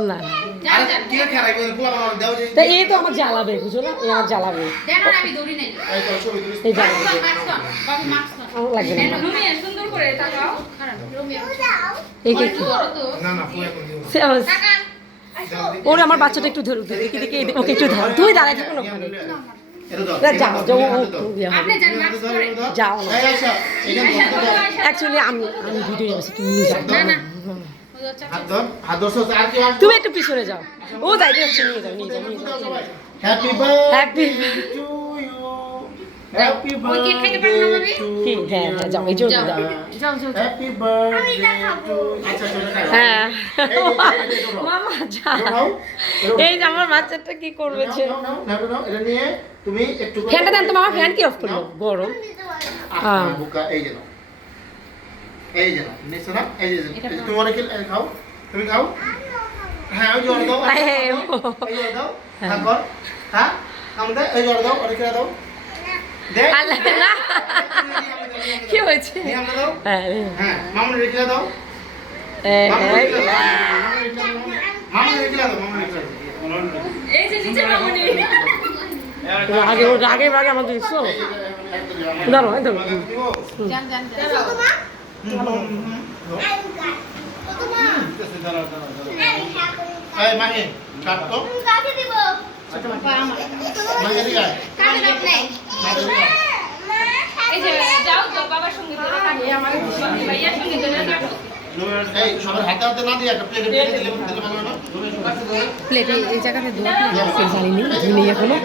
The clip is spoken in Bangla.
না তা এই তো আমার জ্বালাবে বুঝো না এই আমার জ্বালাবে এই জ্বালাবে আমার লাগবে না এই কি ওরে আমার বাচ্চাটা একটু ধরুক দেখি দেখি ওকে একটু ধর তুই দাঁড়ায় থাকো না ওখানে যাও যাও যাও অ্যাকচুয়ালি আমি ভিডিও আছি তুমি যাও তুমি একটু পিছনে যাও ও যাইতে হচ্ছে নিয়ে যাও নিয়ে যাও নিয়ে যাও happy birthday happy to you happy birthday কি হ্যাঁ হ্যাঁ যাও এই জন্য যাও হ্যাপি বার্থডে টু আচ্ছা হ্যাঁ মামা যাও এই যে আমার বাচ্চাটা কি করবে যে এটা নিয়ে তুমি একটু ফ্যানটা দেন তো মামা ফ্যান কি অফ করলো গরম বুকা এই যে নিচে না এই যে তুমি অনেক খাও তুমি খাও হ্যাঁ ওই জল দাও এই জল দাও তারপর হ্যাঁ আমাদের এই জল দাও অনেক দাও দেখ আল্লাহ না কি হয়েছে হ্যাঁ হ্যাঁ মামুনি রেখে দাও মামুনি রেখে দাও এই যে নিচে মামুনি আগে ওর আগে আগে আমাদের দিছো দাঁড়াও এই দাঁড়াও জান এই মাহি কাট তো কাকে দিব মাহি দিগা কাকে দাও নাই এই যে যাও তো বাবার সঙ্গে ধরে কাকে আমার ভাইয়ার সঙ্গে ধরে কাটো এই সবার হাতে হাতে না দিয়ে একটা প্লেটে দিলে ভালো না প্লেটে এই জায়গাতে ধোয়া জানি নি ধুই এখনো